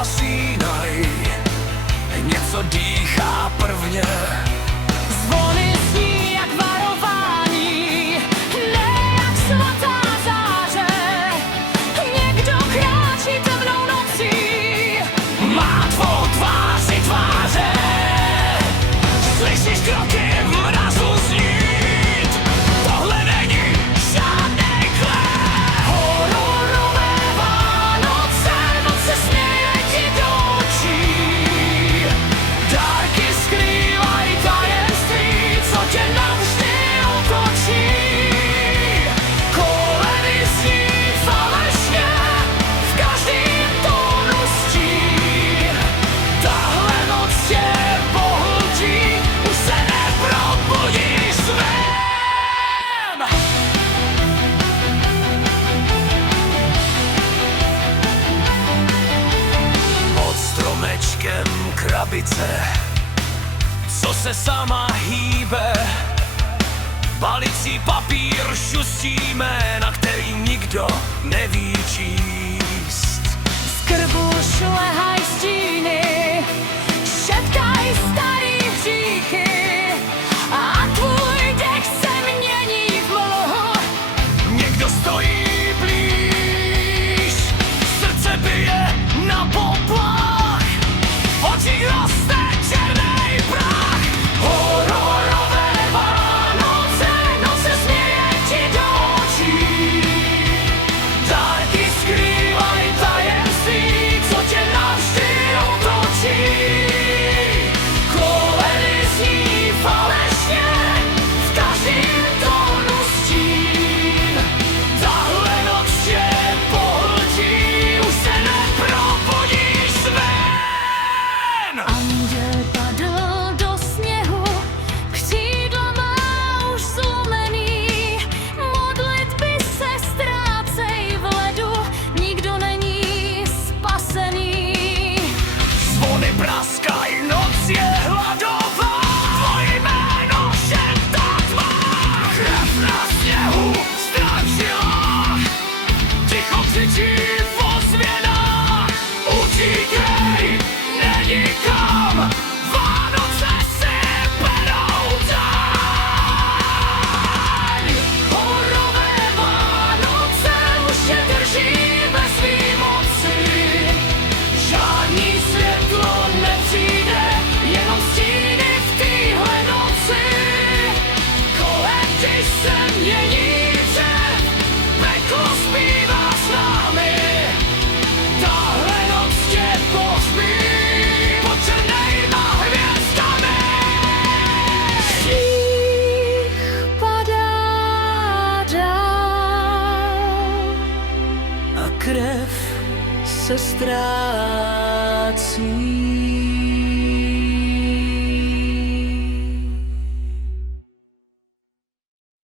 zhasínaj, něco dýchá prvně. Zvony zní jak varování, ne jak svatá záře. Někdo kráčí temnou nocí, Má tvou tváři tváře, slyšíš kroky v mrazu znít. Tohle není žádnej klep. hororové Vánoce, noc se směje ti do očí. Dárky skrývaj tajemství, co tě navždy otočí. Koledy zní falešně, v každým tónu stín. Tahle noc tě pohltí, už se neprobudíš ven. Pod stromečkem krabice, co se sama hýbe. Balicí papír šustí jména, který nikdo neví číst. Z krbu šlehaj stíny, šeptaj starý hříchy. A tvůj dech se mění v mlhu. Někdo stojí blíž, srdce bije na poplach, v očích roste černej prach. Hororové Vánoce, noc se směje ti do očí. Dárky skrývaj tajemství, co tě navždy otočí. Koledy zní falešně, v každým tónu stín. Tahle noc tě pohltí, už se neprobudíš ven. Anděl padl do sněhu, křídla má už zlomený. Modlitby se ztrácej v ledu, nikdo není spasený. Zvony praskaj, noc je hladová. Tvoje jméno šeptá tma. Krev na sněhu, strach v žilách. Ticho křičí v ozvěnách. Utíkej, není kam. Vánoce si berou daň. Horové Vánoce už tě drží ve svý moci. Žádný světlo nepřijde, jenom stíny v téhle noci. Koledy se mění vše, peklo zpívá s námi. Tahle noc tě pohřbí pod černejma hvězdami. Sníh padá dál A krev se ztrácí.